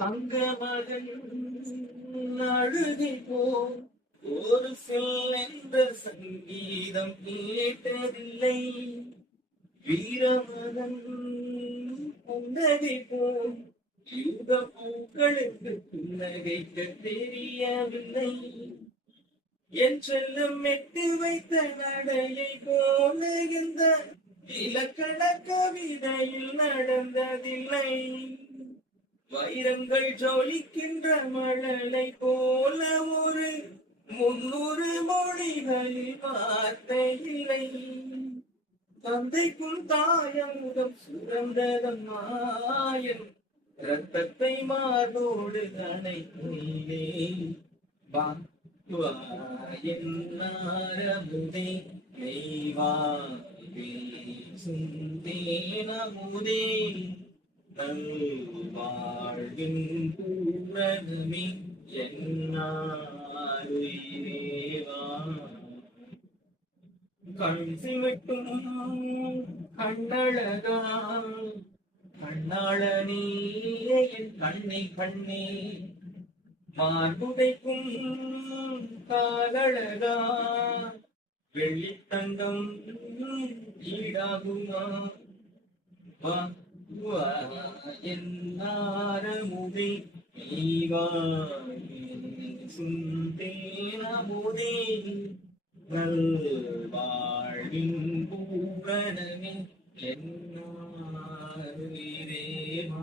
தங்க மகன் அழுகை போல் ஒரு சில் என்ற சங்கீதம் கேட்டதில்லை. வீரமகன் புன்னகை போல் யுக பூக்களுக்கு புன்னகைக்க தெரியவில்லை. என் செல்லம் மெட்டு வைத்த நடையை போல இந்த இலக்கண கவிதையில் நடந்ததில்லை. வைரங்கள் ஜொலிக்கின்ற மழலை போல ஒரு 300 மொழிகளில் வார்த்தை இல்லை. தந்தைக்கும் தாயமுகம் சுரந்ததம் மாயம் ரத்தத்தை மார்போடு அணைத்தே. என் நாரமுதே நெய்வா சுந்தேனமுதே வாழ்வின் பூரணமே என்னாருயிரேவா. கண் சிமிட்டும் கண்ணழகா கண்ணாளனே என் கண்ணை கண்ணே மார்புடைக்கும் காலழகா வெள்ளித்தங்கம் ஈடாகுமா. என்னாரமுதே நீவா சுந்தேனமுதே நல்வாழ்வின் பூரணமே என்னாருயிரேவா.